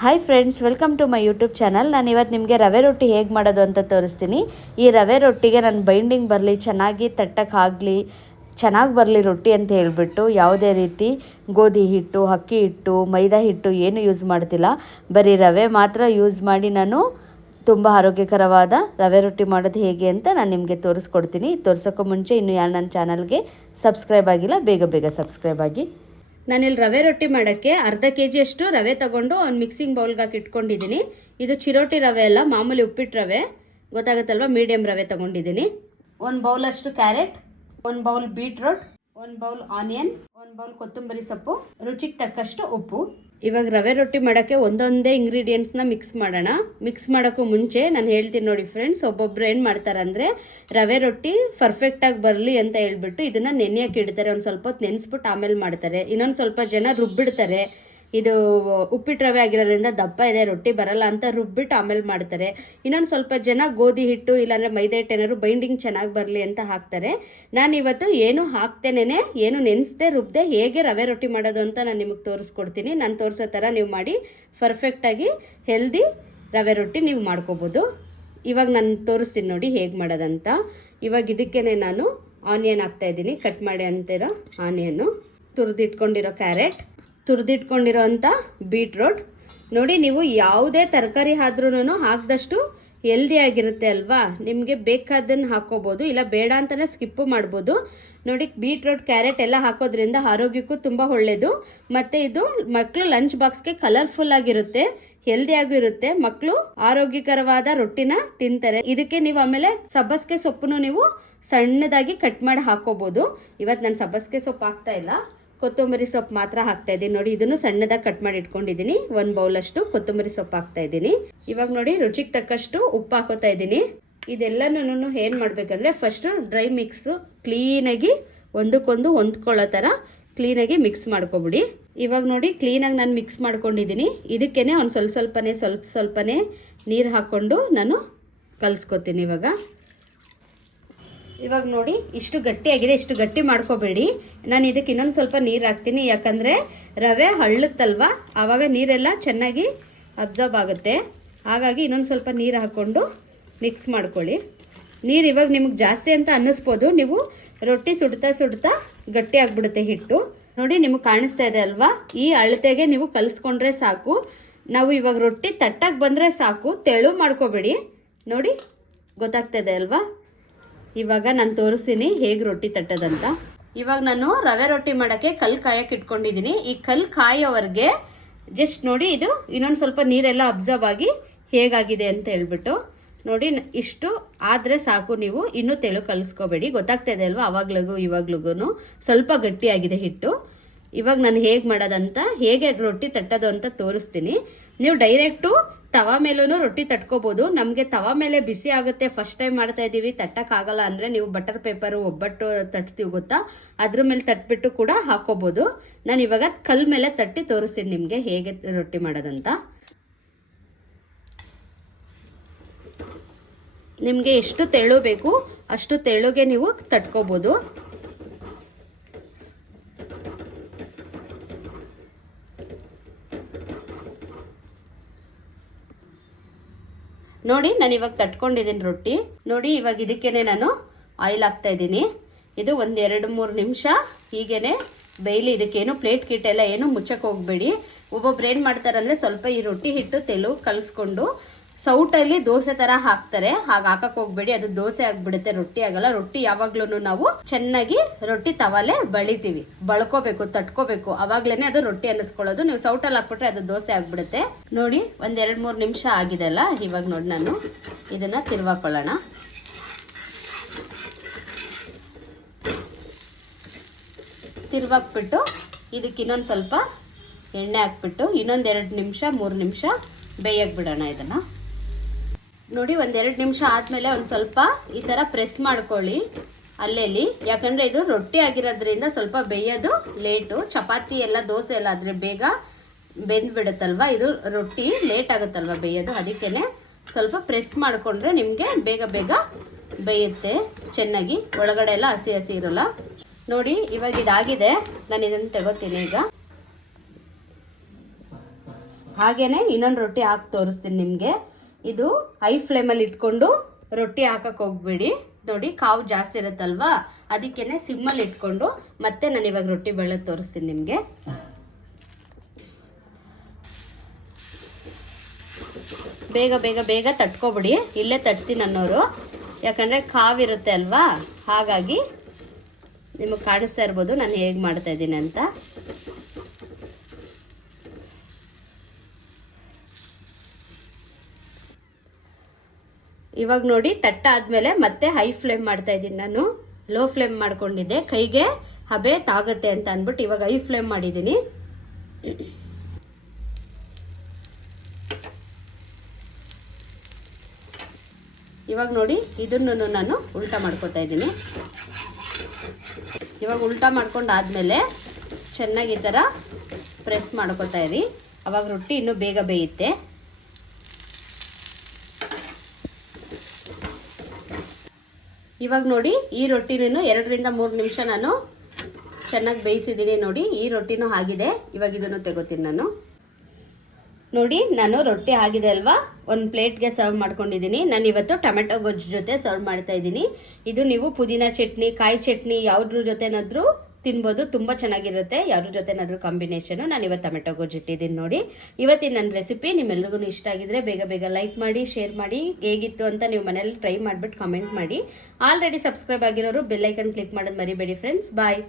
Hi friends, welcome to my YouTube channel. ನಾನು ಇವತ್ತು ನಿಮಗೆ ರವೆ ರೊಟ್ಟಿ ಹೇಗೆ ಮಾಡೋದು ಅಂತ ತೋರಿಸ್ತೀನಿ. ಈ ರವೆ ರೊಟ್ಟಿಗೆ ನಾನು ಬೈಂಡಿಂಗ್ ಬರಲಿ, ಚೆನ್ನಾಗಿ ತಟ್ಟಕ್ಕಾಗಲಿ, ಚೆನ್ನಾಗಿ ಬರಲಿ ರೊಟ್ಟಿ ಅಂತ ಹೇಳಿಬಿಟ್ಟು ಯಾವುದೇ ರೀತಿ ಗೋಧಿ ಹಿಟ್ಟು, ಅಕ್ಕಿ ಹಿಟ್ಟು, ಮೈದಾ ಹಿಟ್ಟು ಏನು ಯೂಸ್ ಮಾಡ್ತಿಲ್ಲ. ಬರೀ ರವೆ ಮಾತ್ರ ಯೂಸ್ ಮಾಡಿ ನಾನು ತುಂಬ ಆರೋಗ್ಯಕರವಾದ ರವೆ ರೊಟ್ಟಿ ಮಾಡೋದು ಹೇಗೆ ಅಂತ ನಾನು ನಿಮಗೆ ತೋರಿಸ್ಕೊಡ್ತೀನಿ. ತೋರಿಸೋಕ್ಕೂ ಮುಂಚೆ ಇನ್ನೂ ಯಾರು ನನ್ನ ಚಾನಲ್ಗೆ ಸಬ್ಸ್ಕ್ರೈಬ್ ಆಗಿಲ್ಲ, ಬೇಗ ಸಬ್ಸ್ಕ್ರೈಬ್ ಆಗಿ. ನಾನಿಲ್ಲಿ ರವೆ ರೊಟ್ಟಿ ಮಾಡೋಕ್ಕೆ ಅರ್ಧ kg ಅಷ್ಟು ರವೆ ತಗೊಂಡು ಒಂದು ಮಿಕ್ಸಿಂಗ್ ಬೌಲ್ಗೆ ಹಾಕಿ ಇಟ್ಕೊಂಡಿದ್ದೀನಿ. ಇದು ಚಿರೋಟಿ ರವೆ ಅಲ್ಲ, ಮಾಮೂಲಿ ಉಪ್ಪಿಟ್ಟು ರವೆ, ಗೊತ್ತಾಗುತ್ತಲ್ವ, ಮೀಡಿಯಮ್ ರವೆ ತಗೊಂಡಿದ್ದೀನಿ. 1 ಬೌಲಷ್ಟು carrot, 1 bowl beetroot, 1 bowl onion, 1 bowl ಕೊತ್ತಂಬರಿ ಸೊಪ್ಪು, ರುಚಿಗೆ ತಕ್ಕಷ್ಟು ಉಪ್ಪು. ಇವಾಗ ರವೆ ರೊಟ್ಟಿ ಮಾಡೋಕ್ಕೆ ಒಂದೊಂದೇ ಇಂಗ್ರೀಡಿಯೆಂಟ್ಸ್ನ ಮಿಕ್ಸ್ ಮಾಡೋಣ. ಮಿಕ್ಸ್ ಮಾಡೋಕ್ಕೂ ಮುಂಚೆ ನಾನು ಹೇಳ್ತೀನಿ ನೋಡಿ ಫ್ರೆಂಡ್ಸ್, ಒಬ್ಬೊಬ್ರು ಏನು ಮಾಡ್ತಾರೆ ಅಂದರೆ ರವೆ ರೊಟ್ಟಿ ಪರ್ಫೆಕ್ಟಾಗಿ ಬರಲಿ ಅಂತ ಹೇಳ್ಬಿಟ್ಟು ಇದನ್ನು ನೆನೆಯೋಕೆ ಇಡ್ತಾರೆ. ಒಂದು ಸ್ವಲ್ಪ ಹೊತ್ತು ನೆನೆಸ್ಬಿಟ್ಟು ಆಮೇಲೆ ಮಾಡ್ತಾರೆ. ಇನ್ನೊಂದು ಸ್ವಲ್ಪ ಜನ ರುಬ್ಬಿಡ್ತಾರೆ. ಇದು ಉಪ್ಪಿಟ್ಟು ರವೆ ಆಗಿರೋದ್ರಿಂದ ದಪ್ಪ ಇದೆ, ರೊಟ್ಟಿ ಬರಲ್ಲ ಅಂತ ರುಬ್ಬಿಟ್ಟು ಆಮೇಲೆ ಮಾಡ್ತಾರೆ. ಇನ್ನೊಂದು ಸ್ವಲ್ಪ ಜನ ಗೋಧಿ ಹಿಟ್ಟು ಇಲ್ಲಾಂದರೆ ಮೈದಾ ಹಿಟ್ಟು ಏನಾದ್ರು ಬೈಂಡಿಂಗ್ ಚೆನ್ನಾಗಿ ಬರಲಿ ಅಂತ ಹಾಕ್ತಾರೆ. ನಾನಿವತ್ತು ಏನು ಹಾಕ್ತೇನೆ, ಏನು ನೆನೆಸ್ದೆ ರುಬ್ದೆ ಹೇಗೆ ರವೆ ರೊಟ್ಟಿ ಮಾಡೋದು ಅಂತ ನಾನು ನಿಮಗೆ ತೋರಿಸ್ಕೊಡ್ತೀನಿ. ನಾನು ತೋರಿಸೋ ಥರ ನೀವು ಮಾಡಿ ಪರ್ಫೆಕ್ಟಾಗಿ ಹೆಲ್ದಿ ರವೆ ರೊಟ್ಟಿ ನೀವು ಮಾಡ್ಕೋಬೋದು. ಇವಾಗ ನಾನು ತೋರಿಸ್ತೀನಿ ನೋಡಿ ಹೇಗೆ ಮಾಡೋದಂತ. ಇವಾಗ ಇದಕ್ಕೇ ನಾನು ಆನಿಯನ್ ಹಾಕ್ತಾಯಿದ್ದೀನಿ, ಕಟ್ ಮಾಡಿ ಅಂತಿರೋ ಆನಿಯನ್ನು, ತುರಿದಿಟ್ಕೊಂಡಿರೋ ಕ್ಯಾರೆಟ್, ತುರಿದಿಟ್ಕೊಂಡಿರೋ ಅಂಥ ಬೀಟ್ರೋಟ್. ನೋಡಿ, ನೀವು ಯಾವುದೇ ತರಕಾರಿ ಆದ್ರೂ ಹಾಕಿದಷ್ಟು ಹೆಲ್ದಿ ಆಗಿರುತ್ತೆ ಅಲ್ವಾ. ನಿಮಗೆ ಬೇಕಾದನ್ನು ಹಾಕ್ಕೋಬೋದು, ಇಲ್ಲ ಬೇಡ ಅಂತಲೇ ಸ್ಕಿಪ್ಪು ಮಾಡ್ಬೋದು. ನೋಡಿ, ಬೀಟ್ರೋಟ್ ಕ್ಯಾರೆಟ್ ಎಲ್ಲ ಹಾಕೋದ್ರಿಂದ ಆರೋಗ್ಯಕ್ಕೂ ತುಂಬ ಒಳ್ಳೆಯದು. ಮತ್ತು ಇದು ಮಕ್ಕಳು ಲಂಚ್ ಬಾಕ್ಸ್ಗೆ ಕಲರ್ಫುಲ್ ಆಗಿರುತ್ತೆ, ಹೆಲ್ದಿಯಾಗೂ ಇರುತ್ತೆ. ಮಕ್ಕಳು ಆರೋಗ್ಯಕರವಾದ ರೊಟ್ಟಿನ ತಿಂತಾರೆ. ಇದಕ್ಕೆ ನೀವು ಆಮೇಲೆ ಸಬ್ಬಸಿಗೆ ಸೊಪ್ಪನ್ನು ನೀವು ಸಣ್ಣದಾಗಿ ಕಟ್ ಮಾಡಿ ಹಾಕೋಬೋದು. ಇವತ್ತು ನಾನು ಸಬ್ಬಸಿಗೆ ಸೊಪ್ಪು ಹಾಕ್ತಾ ಇಲ್ಲ, ಕೊತ್ತಂಬರಿ ಸೊಪ್ಪು ಮಾತ್ರ ಹಾಕ್ತಾ ಇದ್ದೀನಿ. ನೋಡಿ, ಇದನ್ನು ಸಣ್ಣದಾಗಿ ಕಟ್ ಮಾಡಿ ಇಟ್ಕೊಂಡಿದ್ದೀನಿ. 1 ಬೌಲಷ್ಟು ಕೊತ್ತಂಬರಿ ಸೊಪ್ಪು ಹಾಕ್ತಾ ಇದ್ದೀನಿ. ಇವಾಗ ನೋಡಿ, ರುಚಿಗೆ ತಕ್ಕಷ್ಟು ಉಪ್ಪು ಹಾಕೋತಾ ಇದ್ದೀನಿ. ಇದೆಲ್ಲನೂ ಏನು ಮಾಡಬೇಕಂದ್ರೆ ಫಸ್ಟು ಡ್ರೈ ಮಿಕ್ಸು ಕ್ಲೀನಾಗಿ ಒಂದಕ್ಕೊಂದು ಹೊಂದ್ಕೊಳ್ಳೋ ಥರ ಕ್ಲೀನಾಗಿ ಮಿಕ್ಸ್ ಮಾಡ್ಕೊಬಿಡಿ. ಇವಾಗ ನೋಡಿ, ಕ್ಲೀನಾಗಿ ನಾನು ಮಿಕ್ಸ್ ಮಾಡ್ಕೊಂಡಿದ್ದೀನಿ. ಇದಕ್ಕೇ ಒಂದು ಸ್ವಲ್ಪನೇ ನೀರು ಹಾಕ್ಕೊಂಡು ನಾನು ಕಲಿಸ್ಕೊತೀನಿ. ಇವಾಗ ನೋಡಿ, ಇಷ್ಟು ಗಟ್ಟಿಯಾಗಿದೆ. ಇಷ್ಟು ಗಟ್ಟಿ ಮಾಡ್ಕೋಬೇಡಿ. ನಾನು ಇದಕ್ಕೆ ಇನ್ನೊಂದು ಸ್ವಲ್ಪ ನೀರು ಹಾಕ್ತೀನಿ, ಯಾಕಂದರೆ ರವೆ ಹಳ್ಳುತ್ತಲ್ವ, ಆವಾಗ ನೀರೆಲ್ಲ ಚೆನ್ನಾಗಿ ಅಬ್ಸರ್ವ್ ಆಗುತ್ತೆ. ಹಾಗಾಗಿ ಇನ್ನೊಂದು ಸ್ವಲ್ಪ ನೀರು ಹಾಕ್ಕೊಂಡು ಮಿಕ್ಸ್ ಮಾಡ್ಕೊಳ್ಳಿ. ನೀರು ಇವಾಗ ನಿಮಗೆ ಜಾಸ್ತಿ ಅಂತ ಅನ್ನಿಸ್ಬೋದು, ನೀವು ರೊಟ್ಟಿ ಸುಡ್ತಾ ಗಟ್ಟಿ ಆಗಿಬಿಡುತ್ತೆ ಹಿಟ್ಟು. ನೋಡಿ, ನಿಮಗೆ ಕಾಣಿಸ್ತಾ ಇದೆ ಅಲ್ವಾ, ಈ ಅಳತೆಗೆ ನೀವು ಕಲಿಸ್ಕೊಂಡ್ರೆ ಸಾಕು. ನಾವು ಇವಾಗ ರೊಟ್ಟಿ ತಟ್ಟಕ್ಕೆ ಬಂದರೆ ಸಾಕು, ತೆಳು ಮಾಡ್ಕೋಬೇಡಿ. ನೋಡಿ, ಗೊತ್ತಾಗ್ತಾ ಇದೆ ಅಲ್ವಾ. ಇವಾಗ ನಾನು ತೋರಿಸ್ತೀನಿ ಹೇಗೆ ರೊಟ್ಟಿ ತಟ್ಟೋದಂತ. ಇವಾಗ ನಾನು ರವೆ ರೊಟ್ಟಿ ಮಾಡೋಕ್ಕೆ ಕಲ್ಲು ಕಾಯಕ್ಕೆ ಇಟ್ಕೊಂಡಿದ್ದೀನಿ. ಈ ಕಲ್ಲು ಕಾಯೋವರೆಗೆ ಜಸ್ಟ್ ನೋಡಿ, ಇದು ಇನ್ನೊಂದು ಸ್ವಲ್ಪ ನೀರೆಲ್ಲ ಅಬ್ಸರ್ವ್ ಆಗಿ ಹೇಗಾಗಿದೆ ಅಂತ ಹೇಳ್ಬಿಟ್ಟು ನೋಡಿ, ಇಷ್ಟು ಆದರೆ ಸಾಕು. ನೀವು ಇನ್ನೂ ತೆಳು ಕಲಿಸ್ಕೋಬೇಡಿ. ಗೊತ್ತಾಗ್ತಾ ಇದೆ ಅಲ್ವಾ, ಇವಾಗ್ಲೂ ಸ್ವಲ್ಪ ಗಟ್ಟಿಯಾಗಿದೆ ಹಿಟ್ಟು. ಇವಾಗ ನಾನು ಹೇಗೆ ಮಾಡೋದಂತ, ಹೇಗೆ ರೊಟ್ಟಿ ತಟ್ಟೋದು ಅಂತ ತೋರಿಸ್ತೀನಿ. ನೀವು ಡೈರೆಕ್ಟು ತವಾ ಮೇಲೂ ರೊಟ್ಟಿ ತಟ್ಕೋಬೋದು. ನಮಗೆ ತವಾ ಮೇಲೆ ಬಿಸಿ ಆಗುತ್ತೆ, ಫಸ್ಟ್ ಟೈಮ್ ಮಾಡ್ತಾ ಇದ್ದೀವಿ, ತಟ್ಟಕ್ಕಾಗಲ್ಲ ಅಂದರೆ ನೀವು ಬಟರ್ ಪೇಪರು ಒಬ್ಬಟ್ಟು ತಟ್ತೀವಿ ಗೊತ್ತಾ, ಅದ್ರ ಮೇಲೆ ತಟ್ಬಿಟ್ಟು ಕೂಡ ಹಾಕ್ಕೋಬೋದು. ನಾನು ಇವಾಗ ಕಲ್ಲು ಮೇಲೆ ತಟ್ಟಿ ತೋರಿಸ್ತೀನಿ ನಿಮಗೆ ಹೇಗೆ ರೊಟ್ಟಿ ಮಾಡೋದಂತ. ನಿಮಗೆ ಎಷ್ಟು ತೆಳು ಬೇಕು ಅಷ್ಟು ತೆಳುಗೆ ನೀವು ತಟ್ಕೋಬೋದು. ನೋಡಿ, ನಾನು ಇವಾಗ ತಟ್ಕೊಂಡಿದ್ದೀನಿ ರೊಟ್ಟಿ. ನೋಡಿ, ಇವಾಗ ಇದಕ್ಕೇನೆ ನಾನು ಆಯಿಲ್ ಹಾಕ್ತಾ ಇದ್ದೀನಿ. ಇದು ಒಂದು 2-3 ನಿಮಿಷ ಹೀಗೇ ಬೇಯಲಿ. ಇದಕ್ಕೇನು ಪ್ಲೇಟ್ ಕಿಟ್ಟೆಲ್ಲ ಏನು ಮುಚ್ಚಕ್ಕೆ ಹೋಗಬೇಡಿ. ಒಬ್ಬೊಬ್ರು ಏನು ಮಾಡ್ತಾರೆ ಅಂದರೆ ಸ್ವಲ್ಪ ಈ ರೊಟ್ಟಿ ಹಿಟ್ಟು ತೆಳು ಕಲಿಸ್ಕೊಂಡು ಸೌಟಲ್ಲಿ ದೋಸೆ ಥರ ಹಾಕ್ತಾರೆ. ಹಾಗೆ ಹಾಕಕ್ಕೆ ಹೋಗಬೇಡಿ, ಅದು ದೋಸೆ ಆಗಿಬಿಡುತ್ತೆ, ರೊಟ್ಟಿ ಆಗಲ್ಲ. ರೊಟ್ಟಿ ಯಾವಾಗ್ಲೂ ನಾವು ಚೆನ್ನಾಗಿ ರೊಟ್ಟಿ ತವಾಲೆ ಬಳ್ಕೋಬೇಕು, ತಟ್ಕೋಬೇಕು, ಆವಾಗಲೇ ಅದು ರೊಟ್ಟಿ ಅನ್ನಿಸ್ಕೊಳ್ಳೋದು. ನೀವು ಸೌಟಲ್ಲಿ ಹಾಕ್ಬಿಟ್ರೆ ಅದು ದೋಸೆ ಆಗಿಬಿಡುತ್ತೆ. ನೋಡಿ, ಒಂದು 2-3 ನಿಮಿಷ ಆಗಿದೆ ಅಲ್ಲ. ಇವಾಗ ನೋಡಿ, ನಾನು ಇದನ್ನು ತಿರ್ವಾಕೊಳ್ಳೋಣ. ತಿರ್ವಾಕ್ಬಿಟ್ಟು ಇದಕ್ಕೆ ಇನ್ನೊಂದು ಸ್ವಲ್ಪ ಎಣ್ಣೆ ಹಾಕ್ಬಿಟ್ಟು ಇನ್ನೊಂದು 2-3 ನಿಮಿಷ ಬೇಯಕ್ಕೆ ಬಿಡೋಣ ಇದನ್ನು. ನೋಡಿ, 1-2 ನಿಮಿಷ ಆದಮೇಲೆ ಒಂದು ಸ್ವಲ್ಪ ಈ ಥರ ಪ್ರೆಸ್ ಮಾಡ್ಕೊಳ್ಳಿ ಅಲ್ಲೇಲಿ. ಯಾಕಂದರೆ ಇದು ರೊಟ್ಟಿ ಆಗಿರೋದ್ರಿಂದ ಸ್ವಲ್ಪ ಬೇಯೋದು ಲೇಟು. ಚಪಾತಿ ಎಲ್ಲ ದೋಸೆ ಎಲ್ಲ ಆದರೆ ಬೇಗ ಬೆಂದ್ಬಿಡುತ್ತಲ್ವ, ಇದು ರೊಟ್ಟಿ ಲೇಟ್ ಆಗುತ್ತಲ್ವ ಬೇಯೋದು. ಅದಕ್ಕೇ ಸ್ವಲ್ಪ ಪ್ರೆಸ್ ಮಾಡಿಕೊಂಡ್ರೆ ನಿಮಗೆ ಬೇಗ ಬೇಯುತ್ತೆ ಚೆನ್ನಾಗಿ, ಒಳಗಡೆ ಎಲ್ಲ ಹಸಿ ಇರೋಲ್ಲ. ನೋಡಿ, ಇವಾಗ ಇದಾಗಿದೆ. ನಾನು ಇದನ್ನು ತಗೋತೀನಿ ಈಗ. ಹಾಗೇನೆ ಇನ್ನೊಂದು ರೊಟ್ಟಿ ಹಾಕಿ ತೋರಿಸ್ತೀನಿ ನಿಮಗೆ. ಇದು ಹೈ ಫ್ಲೇಮಲ್ಲಿ ಇಟ್ಕೊಂಡು ರೊಟ್ಟಿ ಹಾಕಕ್ಕೆ ಹೋಗ್ಬೇಡಿ. ನೋಡಿ ಕಾವು ಜಾಸ್ತಿ ಇರುತ್ತಲ್ವಾ, ಅದಕ್ಕೇನೆ ಸಿಮ್ಮಲ್ಲಿ ಇಟ್ಕೊಂಡು ಮತ್ತೆ ನಾನು ಇವಾಗ ರೊಟ್ಟಿ ಬೆಳೆದು ತೋರಿಸ್ತೀನಿ ನಿಮಗೆ. ಬೇಗ ಬೇಗ ಬೇಗ ತಟ್ಕೊಬಿಡಿ, ಇಲ್ಲೇ ತಟ್ತೀನಿ ಅನ್ನೋರು, ಯಾಕಂದರೆ ಕಾವಿರುತ್ತೆ ಅಲ್ವಾ, ಹಾಗಾಗಿ ನಿಮಗೆ ಕಾಣಿಸ್ತಾ ಇರ್ಬೋದು ನಾನು ಹೇಗೆ ಮಾಡ್ತಾ ಇದ್ದೀನಿ ಅಂತ. ಇವಾಗ ನೋಡಿ ತಟ್ಟಾದ್ಮೇಲೆ ಮತ್ತೆ ಹೈ ಫ್ಲೇಮ್ ಮಾಡ್ತಾ ಇದ್ದೀನಿ ನಾನು. ಲೋ ಫ್ಲೇಮ್ ಮಾಡ್ಕೊಂಡಿದ್ದೆ, ಕೈಗೆ ಹಬೆ ತಾಗುತ್ತೆ ಅಂತ ಅಂದ್ಬಿಟ್ಟು ಇವಾಗ ಹೈ ಫ್ಲೇಮ್ ಮಾಡಿದ್ದೀನಿ. ಇವಾಗ ನೋಡಿ ಇದನ್ನು ನಾನು ಉಲ್ಟಾ ಮಾಡ್ಕೊತಾ ಇದ್ದೀನಿ. ಇವಾಗ ಉಲ್ಟಾ ಮಾಡ್ಕೊಂಡಾದ್ಮೇಲೆ ಚೆನ್ನಾಗಿ ಈ ಥರ ಪ್ರೆಸ್ ಮಾಡ್ಕೊತಾ ಇರಿ, ಅವಾಗ ರೊಟ್ಟಿ ಇನ್ನೂ ಬೇಗ ಬೇಯುತ್ತೆ. ಇವಾಗ ನೋಡಿ ಈ ರೊಟ್ಟಿನೂ 2 ರಿಂದ 3 ನಿಮಿಷ ನಾನು ಚೆನ್ನಾಗಿ ಬೇಯಿಸಿದ್ದೀನಿ. ನೋಡಿ ಈ ರೊಟ್ಟಿನೂ ಆಗಿದೆ. ಇವಾಗ ಇದನ್ನು ತೆಗೋತೀನಿ ನಾನು. ನೋಡಿ ನಾನು ರೊಟ್ಟಿ ಆಗಿದೆ ಅಲ್ವಾ, ಒಂದು ಪ್ಲೇಟ್ಗೆ ಸರ್ವ್ ಮಾಡ್ಕೊಂಡಿದ್ದೀನಿ. ನಾನು ಇವತ್ತು ಟೊಮೆಟೊ ಗೊಜ್ಜು ಜೊತೆ ಸರ್ವ್ ಮಾಡ್ತಾ ಇದ್ದೀನಿ. ಇದು ನೀವು ಪುದೀನ ಚಟ್ನಿ, ಕಾಯಿ ಚಟ್ನಿ ಯಾವುದ್ರ ಜೊತೆನಾದರೂ ತಿನ್ಬೋದು, ತುಂಬ ಚೆನ್ನಾಗಿರುತ್ತೆ. ಯಾವ್ದ್ರ ಜೊತೆನಾದರೂ ಕಾಂಬಿನೇಷನು. ನಾನು ಇವತ್ತು ಟೊಮೆಟೊ ಗೊಜ್ಜು ಇಟ್ಟಿದ್ದೀನಿ. ನೋಡಿ ಇವತ್ತಿನ ನನ್ನ ರೆಸಿಪಿ ನಿಮ್ಮೆಲ್ರಿಗೂ ಇಷ್ಟ ಆಗಿದ್ರೆ ಬೇಗ ಬೇಗ ಲೈಕ್ ಮಾಡಿ, ಶೇರ್ ಮಾಡಿ. ಹೇಗಿತ್ತು ಅಂತ ನೀವು ಮನೇಲಿ ಟ್ರೈ ಮಾಡಿಬಿಟ್ಟು ಕಮೆಂಟ್ ಮಾಡಿ. ಆಲ್ರೆಡಿ ಸಬ್ಸ್ಕ್ರೈಬ್ ಆಗಿರೋರು ಬೆಲ್ ಐಕನ್ ಕ್ಲಿಕ್ ಮಾಡೋದು ಮರಿಬೇಡಿ ಫ್ರೆಂಡ್ಸ್. ಬಾಯ್.